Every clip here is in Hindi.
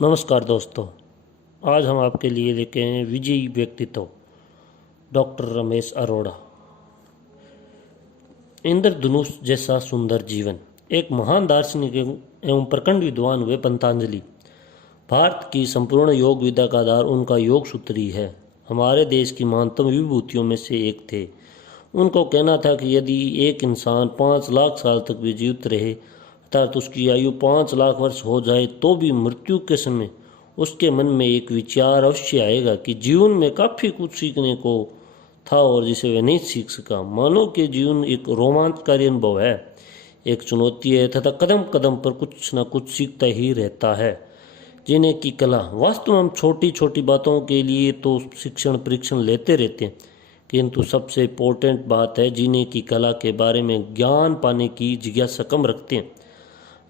नमस्कार दोस्तों। आज हम आपके लिए लेके आए हैं विजयी व्यक्तित्व डॉक्टर रमेश अरोड़ा। इंद्रधनुष जैसा सुंदर जीवन। एक महान दार्शनिक एवं प्रखंड विद्वान हुए पतंजलि। भारत की संपूर्ण योग विद्या का आधार उनका योग सूत्र ही है। हमारे देश की महानतम विभूतियों में से एक थे। उनको कहना था कि यदि एक इंसान 5 लाख साल तक भी जीवित रहे, अर्थात उसकी आयु 5 लाख वर्ष हो जाए, तो भी मृत्यु के समय उसके मन में एक विचार अवश्य आएगा कि जीवन में काफ़ी कुछ सीखने को था और जिसे वह नहीं सीख सका। मानव के जीवन एक रोमांचकारी अनुभव है, एक चुनौती है तथा कदम कदम पर कुछ न कुछ सीखता ही रहता है। जीने की कला। वास्तव में हम छोटी छोटी बातों के लिए तो शिक्षण परीक्षण लेते रहते हैं, किंतु सबसे इम्पोर्टेंट बात है जीने की कला के बारे में ज्ञान पाने की जिज्ञासा कम रखते हैं।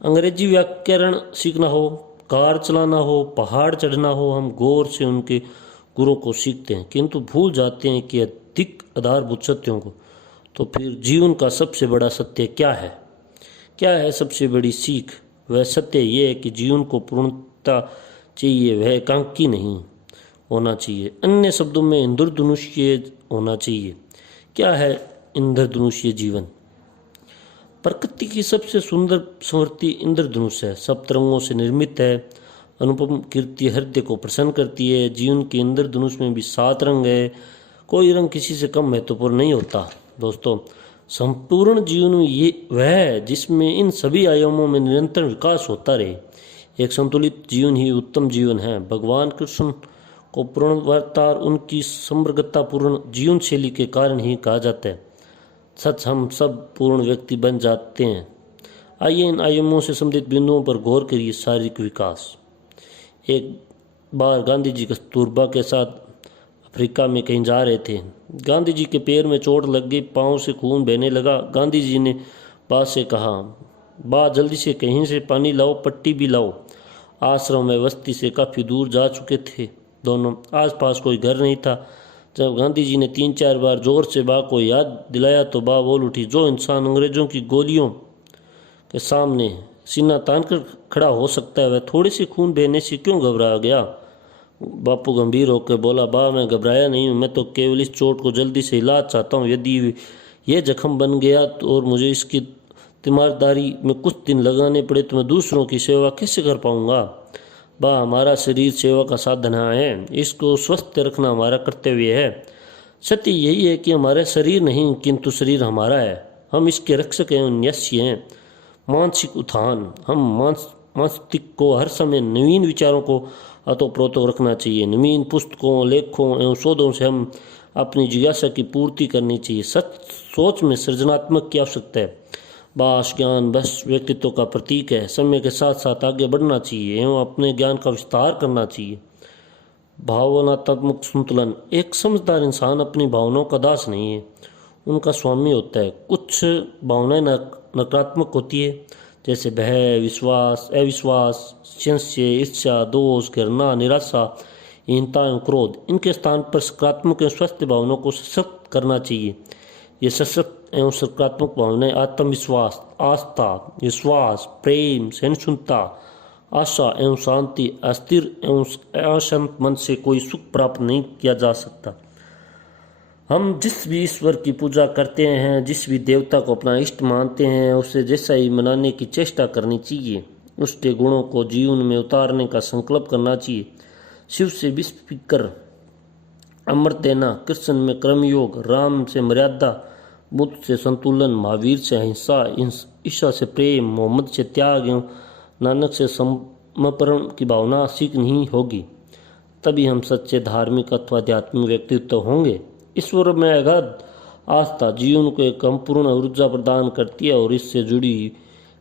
अंग्रेजी व्याकरण सीखना हो, कार चलाना हो, पहाड़ चढ़ना हो, हम गौर से उनके गुरों को सीखते हैं, किंतु भूल जाते हैं कि अधिक आधारभूत सत्यों को। तो फिर जीवन का सबसे बड़ा सत्य क्या है? क्या है सबसे बड़ी सीख? वह सत्य यह है कि जीवन को पूर्णता चाहिए, वह एकांकी नहीं होना चाहिए। अन्य शब्दों में इंद्रधनुष्य होना चाहिए। क्या है इंद्रधनुष्य जीवन? प्रकृति की सबसे सुंदर स्मृति इंद्रधनुष है। सप्तरंगों से निर्मित है। अनुपम कीर्ति हृदय को प्रसन्न करती है। जीवन के इंद्रधनुष में भी 7 रंग है। कोई रंग किसी से कम महत्वपूर्ण नहीं होता। दोस्तों, संपूर्ण जीवन ये वह है जिसमें इन सभी आयामों में निरंतर विकास होता रहे। एक संतुलित जीवन ही उत्तम जीवन है। भगवान कृष्ण को पूर्णवतार उनकी समग्रतापूर्ण जीवन शैली के कारण ही कहा जाता है। सच, हम सब पूर्ण व्यक्ति बन जाते हैं। आइए इन आयामों से संबंधित बिंदुओं पर गौर करिए। शारीरिक विकास। एक बार गांधी जी कस्तूरबा के साथ अफ्रीका में कहीं जा रहे थे। गांधी जी के पैर में चोट लग गई, पांव से खून बहने लगा। गांधी जी ने बा से कहा, बा जल्दी से कहीं से पानी लाओ, पट्टी भी लाओ। आश्रम में बस्ती से काफ़ी दूर जा चुके थे दोनों। आसपास कोई घर नहीं था। जब गांधी जी ने 3-4 बार जोर से बा को याद दिलाया तो बा बोल उठी, जो इंसान अंग्रेजों की गोलियों के सामने सीना तान कर खड़ा हो सकता है, वह थोड़ी सी खून बहने से क्यों घबरा गया? बापू गंभीर होकर बोला, बा मैं घबराया नहीं हूँ, मैं तो केवल इस चोट को जल्दी से इलाज चाहता हूँ। यदि ये जख्म बन गया तो और मुझे इसकी तीमारदारी में कुछ दिन लगाने पड़े तो मैं दूसरों की सेवा कैसे कर पाऊँगा? बा, हमारा शरीर सेवा का साधन है, इसको स्वस्थ रखना हमारा कर्तव्य है। सत्य यही है कि हमारा शरीर नहीं किंतु शरीर हमारा है। हम इसके रक्षक एवं न्यासी हैं। मानसिक उत्थान। हम मस्तिष्क को हर समय नवीन विचारों को अतोप्रोतो रखना चाहिए। नवीन पुस्तकों, लेखों एवं शोधों से हम अपनी जिज्ञासा की पूर्ति करनी चाहिए। सच सोच में सृजनात्मक की आवश्यकता है। बास ज्ञान बस व्यक्तित्व का प्रतीक है। समय के साथ साथ आगे बढ़ना चाहिए एवं अपने ज्ञान का विस्तार करना चाहिए। भावनात्मक संतुलन। एक समझदार इंसान अपनी भावनाओं का दास नहीं है, उनका स्वामी होता है। कुछ भावनाएं नकारात्मक होती है, जैसे भय, विश्वास, अविश्वास, संशय, ईर्ष्या, दोष, घृणा, निराशा, हीनता एवं क्रोध। इनके स्थान पर सकारात्मक एवं स्वस्थ भावनाओं को सशक्त करना चाहिए। ये सशक्त एवं सकारात्मक भावनाएं आत्मविश्वास, आस्था, विश्वास, प्रेम, सहिष्णुता, आशा एवं शांति। अस्थिर एवं अशांत मन से कोई सुख प्राप्त नहीं किया जा सकता। हम जिस भी ईश्वर की पूजा करते हैं, जिस भी देवता को अपना इष्ट मानते हैं, उसे जैसा ही मनाने की चेष्टा करनी चाहिए। उसके गुणों को जीवन में उतारने का संकल्प करना चाहिए। शिव से विस्फीकर अमृत देना, कृष्ण में कर्मयोग, राम से मर्यादा, बुद्ध से संतुलन, महावीर से अहिंसा, ईसा से प्रेम, मोहम्मद से त्याग एवं नानक से समर्पण की भावना सीखनी होगी। तभी हम सच्चे धार्मिक अथवा आध्यात्मिक व्यक्तित्व होंगे। ईश्वर में अगाध आस्था जीवन को एक संपूर्ण ऊर्जा प्रदान करती है और इससे जुड़ी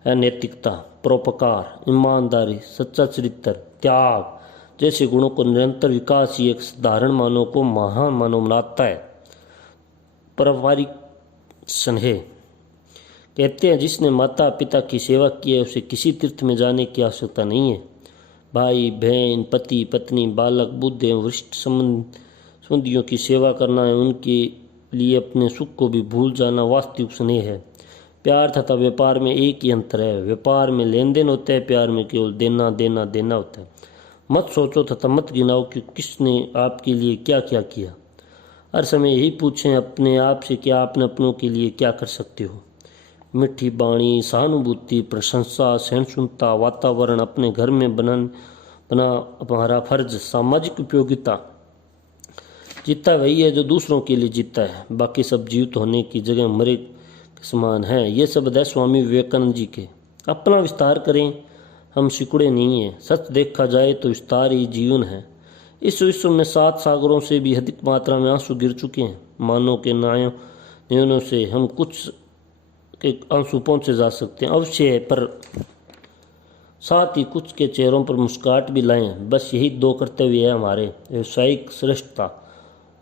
है नैतिकता, परोपकार, ईमानदारी, सच्चा चरित्र, त्याग जैसे गुणों को निरंतर विकास ही एक साधारण मानव को महान मानव बनाता है। पारिवारिक स्नेह। कहते हैं, जिसने माता पिता की सेवा की है उसे किसी तीर्थ में जाने की आवश्यकता नहीं है। भाई बहन, पति पत्नी, बालक, बुद्ध एवं वरिष्ठ संबंधियों की सेवा करना है, उनके लिए अपने सुख को भी भूल जाना वास्तविक स्नेह है। प्यार तथा व्यापार में एक ही अंतर है। व्यापार में लेन देन होता है, प्यार में केवल देना देना देना होता है। मत सोचो तथा मत गिनाओ कि किसने आपके लिए क्या क्या किया। हर समय यही पूछें अपने आप से कि आपने अपनों के लिए क्या कर सकते हो। मीठी वाणी, सहानुभूति, प्रशंसा, सहिष्णुता, वातावरण अपने घर में बना हमारा फर्ज। सामाजिक उपयोगिता, जीता वही है जो दूसरों के लिए जीता है, बाकी सब जीवित होने की जगह मरे के समान है। ये शब्द है स्वामी विवेकानंद जी के। अपना विस्तार करें, हम सिकुड़े नहीं हैं। सच देखा जाए तो विस्तार ही जीवन है। इस विश्व में 7 सागरों से भी अधिक मात्रा में आंसू गिर चुके हैं। मानव के नयनों से हम कुछ के आंसू पहुँचे जा सकते हैं अवश्य है, पर साथ ही कुछ के चेहरों पर मुस्कुराहट भी लाएं। बस यही 2 कर्तव्य है हमारे। व्यवसायिक श्रेष्ठता,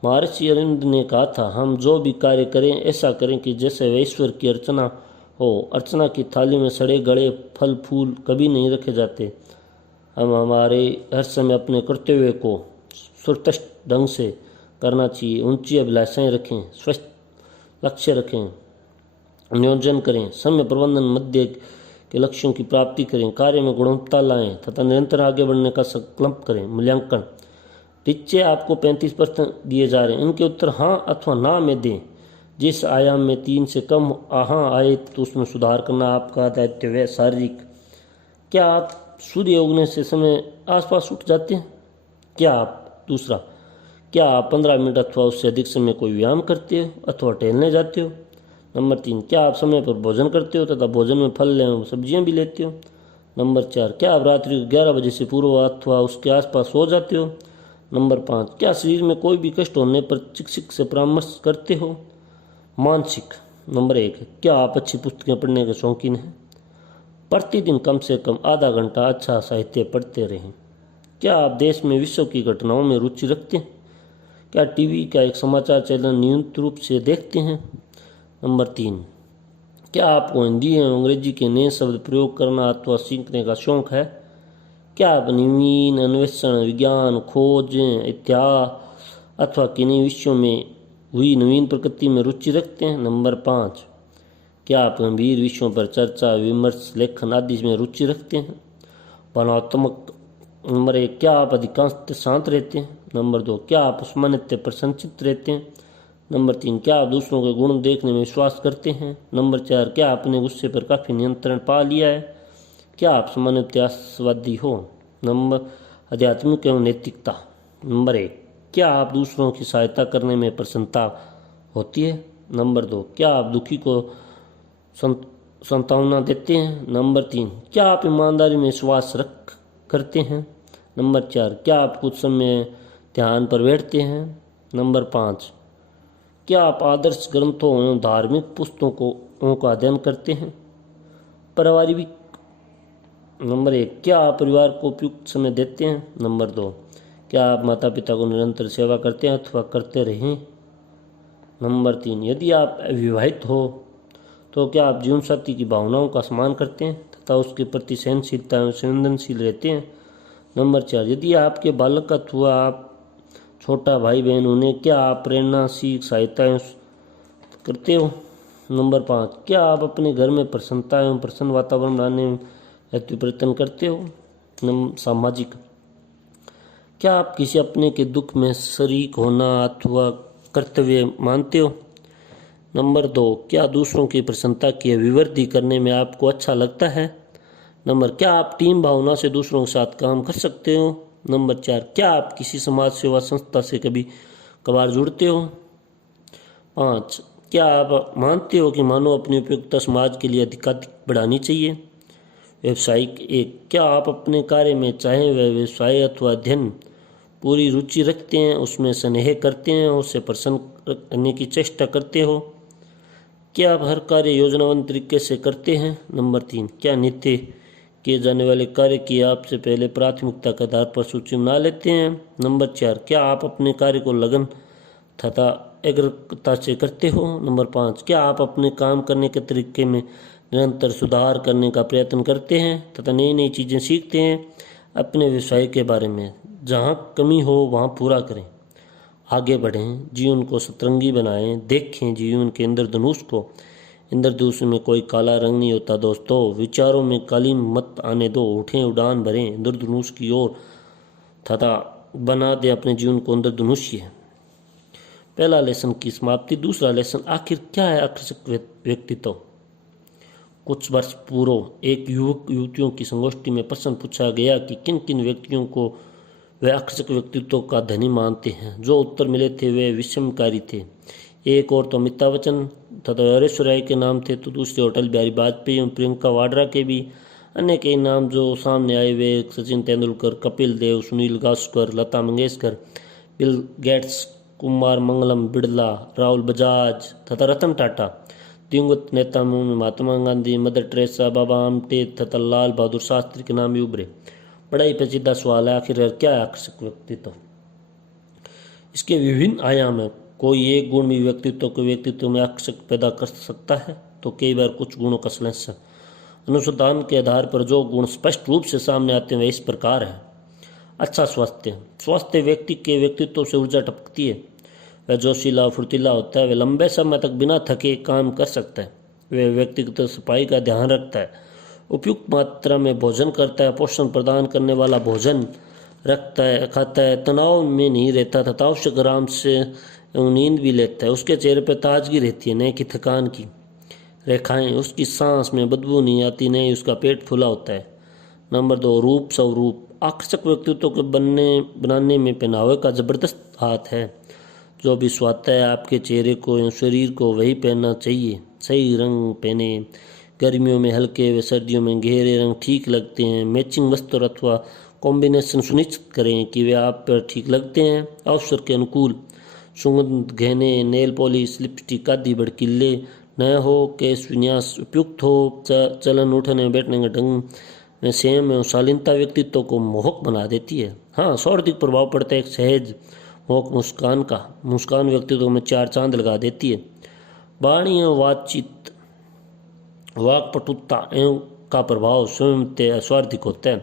महर्षि अरविंद ने कहा था, हम जो भी कार्य करें ऐसा करें कि जैसे वह ईश्वर की अर्चना हो। अर्चना की थाली में सड़े गले फल फूल कभी नहीं रखे जाते। हम हमारे हर समय अपने कर्तव्य को सुस्पष्ट ढंग से करना चाहिए। ऊंची अभिलाषाएं रखें, स्वस्थ लक्ष्य रखें, नियोजन करें, समय प्रबंधन मध्य के लक्ष्यों की प्राप्ति करें, कार्य में गुणवत्ता लाएं तथा निरंतर आगे बढ़ने का संकल्प करें। मूल्यांकन, टीचे आपको 35% दिए जा रहे हैं, इनके उत्तर हाँ अथवा ना में दें। जिस आयाम में 3 से कम हाँ आए तो उसमें सुधार करना आपका दायित्व है। शारीरिक, क्या आप सूर्य उगने से समय आसपास उठ जाते हैं? दूसरा, क्या आप 15 मिनट अथवा उससे अधिक समय कोई व्यायाम करते हो अथवा टहलने जाते हो? नंबर 3, क्या आप समय पर भोजन करते हो तथा भोजन में फल एवं सब्जियां भी लेते हो? नंबर 4, क्या आप रात्रि 11 बजे से पूर्व अथवा उसके आसपास सो जाते हो? नंबर 5, क्या शरीर में कोई भी कष्ट होने पर चिकित्सक से परामर्श करते हो? मानसिक, नंबर 1, क्या आप अच्छी पुस्तकें पढ़ने के शौकीन हैं? प्रतिदिन कम से कम आधा घंटा अच्छा साहित्य पढ़ते रहें। क्या आप देश में विश्व की घटनाओं में रुचि रखते हैं? क्या टीवी का एक समाचार चैनल नियमित रूप से देखते हैं? नंबर 3, क्या आपको हिंदी एवं अंग्रेजी के नए शब्द प्रयोग करना अथवा सीखने का शौक है? क्या आप नवीन अन्वेषण, विज्ञान, खोज, इतिहास अथवा किन्हीं विषयों में हुई नवीन प्रकृति में रुचि रखते हैं? नंबर 5, क्या आप गंभीर विषयों पर चर्चा, विमर्श, लेखन आदि में रुचि रखते हैं? भावनात्मक, नंबर 1, क्या आप अधिकांशतः शांत रहते हैं? नंबर 2, क्या आप सामान्यतः प्रसन्नचित्त रहते हैं? नंबर 3, क्या आप दूसरों के गुण देखने में विश्वास करते हैं? नंबर 4, क्या आपने गुस्से पर काफ़ी नियंत्रण पा लिया है? क्या आप सामान्यतः आशावादी हो? नंबर आध्यात्मिक एवं नैतिकता, नंबर 1, क्या आप दूसरों की सहायता करने में प्रसन्नता होती है? नंबर 2, क्या आप दुखी को सांत्वना देते हैं? नंबर 3, क्या आप ईमानदारी में विश्वास करते हैं? नंबर 4, क्या आप कुछ समय ध्यान पर बैठते हैं? नंबर 5, क्या आप आदर्श ग्रंथों एवं धार्मिक पुस्तकों का अध्ययन करते हैं? पारिवारिक, नंबर 1, क्या आप परिवार को उपयुक्त समय देते हैं? नंबर 2, क्या आप माता पिता को निरंतर सेवा करते हैं अथवा करते रहें? नंबर 3, यदि आप विवाहित हो तो क्या आप जीवन साथी की भावनाओं का सम्मान करते हैं तथा उसके प्रति सहनशीलता एवं संवेदनशील रहते हैं? नंबर 4, यदि आपके बालक अथवा आप छोटा भाई बहन उन्हें क्या आप प्रेरणा, सीख, सहायता करते हो? नंबर 5, क्या आप अपने घर में प्रसन्नता एवं प्रसन्न वातावरण बनाने हेतु प्रयत्न करते हो? सामाजिक, क्या आप किसी अपने के दुख में शरीक होना अथवा कर्तव्य मानते हो? नंबर 2, क्या दूसरों की प्रसन्नता की अभिवृद्धि करने में आपको अच्छा लगता है? नंबर, क्या आप टीम भावना से दूसरों के साथ काम कर सकते हो? नंबर 4, क्या आप किसी समाज सेवा संस्था से कभी कभार जुड़ते हो? 5, क्या आप मानते हो कि मानव अपनी उपयोगिता समाज के लिए अधिकाधिक बढ़ानी चाहिए? व्यावसायिक 1, क्या आप अपने कार्य में चाहे वह व्यवसाय अथवा अध्ययन पूरी रुचि रखते हैं, उसमें स्नेह करते हैं, उससे प्रसन्न करने की चेष्टा करते हो? क्या आप हर कार्य योजनाबद्ध तरीके से करते हैं? नंबर 3, क्या नित्य किए जाने वाले कार्य की आपसे पहले प्राथमिकता के आधार पर सूची बना लेते हैं? नंबर 4, क्या आप अपने कार्य को लगन तथा एकाग्रता से करते हो? नंबर 5, क्या आप अपने काम करने के तरीके में निरंतर सुधार करने का प्रयत्न करते हैं तथा नई नई चीज़ें सीखते हैं? अपने व्यवसाय के बारे में जहाँ कमी हो वहाँ पूरा करें, आगे बढ़ें, जीवन को सतरंगी बनाएं, देखें जीवन के इंद्रधनुष को। इंद्रधनुष में कोई काला रंग नहीं होता दोस्तों। विचारों में कालीन मत आने दो, उठें उड़ान भरें इंद्रधनुष की ओर। तथा बना दे अपने जीवन को इंद्रधनुष्य। पहला लेसन की समाप्ति। दूसरा लेसन, आखिर क्या है आकर्षक व्यक्तित्व। कुछ वर्ष पूर्व एक युवक युवतियों की संगोष्ठी में प्रश्न पूछा गया कि किन किन व्यक्तियों को वे आकर्षक व्यक्तित्व का धनी मानते हैं। जो उत्तर मिले थे वे विस्मयकारी थे। एक और तो अमिताभ बच्चन तथा ऐश्वर्या राय के नाम थे, तो दूसरे अटल बिहारी वाजपेयी और प्रियंका वाड्रा के भी। अन्य कई नाम जो सामने आए वे सचिन तेंदुलकर, कपिल देव, सुनील गावस्कर, लता मंगेशकर, बिल गेट्स, कुमार मंगलम बिड़ला, राहुल बजाज तथा रतन टाटा। दिवंगत नेता में महात्मा गांधी, मदर टेरेसा, बाबा आमटे तथा लाल बहादुर शास्त्री के नाम भी उभरे। बड़ा ही पेचीदा सवाल है, आखिर क्या है आकर्षक व्यक्तित्व। इसके विभिन्न आयाम हैं। कोई एक गुण भी व्यक्तित्व के व्यक्तित्व में आकर्षक पैदा कर सकता है, तो कई बार कुछ गुणों का संश्लेषण। अनुसंधान के आधार पर जो गुण स्पष्ट रूप से सामने आते हैं वे इस प्रकार है। अच्छा स्वास्थ्य। स्वस्थ व्यक्ति के व्यक्तित्व से ऊर्जा टपकती है। वह जोशीला फुर्तीला होता है। वह लंबे समय तक बिना थके काम कर सकता है। वह व्यक्तिगत सफाई का ध्यान रखता है। उपयुक्त मात्रा में भोजन करता है। पोषण प्रदान करने वाला भोजन रखता है, खाता है। तनाव में नहीं रहता तथा आवश्यक आराम से नींद भी लेता है। उसके चेहरे पर ताजगी रहती है, न कि थकान की रेखाएं। उसकी सांस में बदबू नहीं आती, नहीं उसका पेट फूला होता है। नंबर 2, रूप स्वरूप। आकर्षक व्यक्तित्व को बनाने में पहनावे का जबरदस्त हाथ है। जो भी सुहाता है आपके चेहरे को या शरीर को वही पहनना चाहिए। सही रंग पहने। गर्मियों में हल्के व सर्दियों में गहरे रंग ठीक लगते हैं। मैचिंग वस्त्र अथवा कॉम्बिनेशन सुनिश्चित करें कि वे आप पर ठीक लगते हैं। अवसर के अनुकूल। सुगंध, गहने, नेल पॉलिश, लिपस्टिक आदि भड़कीले न हो। केश विन्यास उपयुक्त हो। चलन उठने बैठने का ढंग में संयम एवं शालीनता व्यक्तित्व को मोहक बना देती है। हाँ, सर्वाधिक प्रभाव पड़ता है एक सहज मोहक मुस्कान का। मुस्कान व्यक्तित्व में 4 चांद लगा देती है। वाणी एवं बातचीत, वाक्पटुता एवं का प्रभाव स्वयं अस्वार्थिक होता है।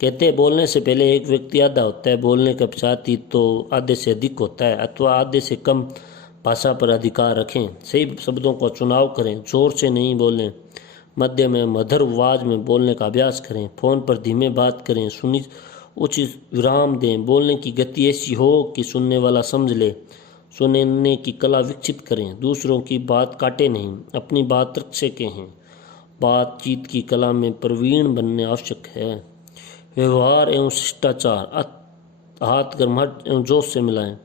कहते हैं बोलने से पहले एक व्यक्ति आधा होता है, बोलने के पश्चात ही तो आधे से अधिक होता है, अथवा आधे से कम भाषा पर अधिकार रखें। सही शब्दों का चुनाव करें। जोर से नहीं बोलें। मध्य में मधुर आवाज में बोलने का अभ्यास करें। फोन पर धीमे बात करें। उचित विराम दें। बोलने की गति ऐसी हो कि सुनने वाला समझ ले। सुनने की कला विकसित करें। दूसरों की बात काटे नहीं, अपनी बात तर्क से कहें। बातचीत की कला में प्रवीण बनने आवश्यक है। व्यवहार एवं शिष्टाचार। हाथ गर्माहट एवं जोश से मिलाएं।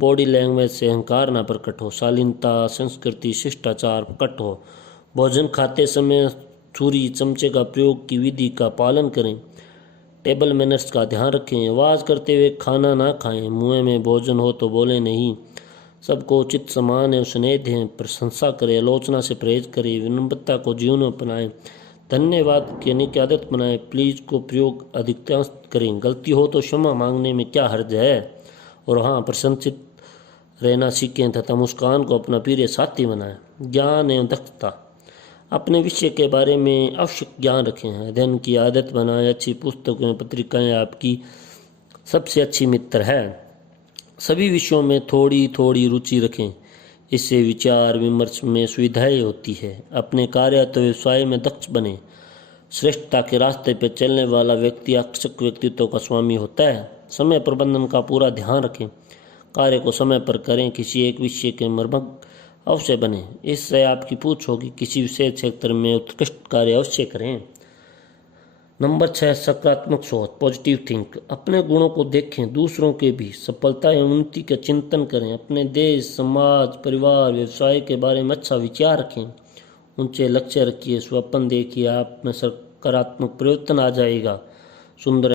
बॉडी लैंग्वेज से अहंकार न प्रकट हो। शालीनता, संस्कृति, शिष्टाचार प्रकट हो। भोजन खाते समय छुरी चमचे का प्रयोग की विधि का पालन करें। टेबल मैनर्स का ध्यान रखें। आवाज़ करते हुए खाना ना खाएं। मुँह में भोजन हो तो बोले नहीं। सबको उचित सम्मान एवं स्नेह दें। प्रशंसा करें। आलोचना से परहेज करें। विनम्रता को जीवन में अपनाएं। धन्यवाद कहने की आदत बनाएं। प्लीज को प्रयोग अधिकांश करें। गलती हो तो क्षमा मांगने में क्या हर्ज है। और हाँ, प्रशंसित रहना सीखें तथा मुस्कान को अपना प्रिय साथी बनाएं। ज्ञान एवं दक्षता। अपने विषय के बारे में आवश्यक ज्ञान रखें। अध्ययन की आदत बनाएं। अच्छी पुस्तकें पत्रिकाएं आपकी सबसे अच्छी मित्र है। सभी विषयों में थोड़ी थोड़ी रुचि रखें। इससे विचार विमर्श में सुविधाएं होती है। अपने कार्य अथवा व्यवसाय में दक्ष बने। श्रेष्ठता के रास्ते पर चलने वाला व्यक्ति आकर्षक व्यक्तित्व का स्वामी होता है। समय प्रबंधन का पूरा ध्यान रखें। कार्य को समय पर करें। किसी एक विषय के मर्मज्ञ अवश्य बने। इससे आपकी पूछ होगी। किसी विशेष क्षेत्र में उत्कृष्ट कार्य अवश्य करें। नंबर 6, सकारात्मक सोच, पॉजिटिव थिंक। अपने गुणों को देखें। दूसरों के भी सफलता एवं उन्नति का चिंतन करें। अपने देश, समाज, परिवार, व्यवसाय के बारे में अच्छा विचार रखें। ऊंचे लक्ष्य रखिए। स्वप्न देखिए। आप में सकारात्मक परिवर्तन आ जाएगा। सुंदर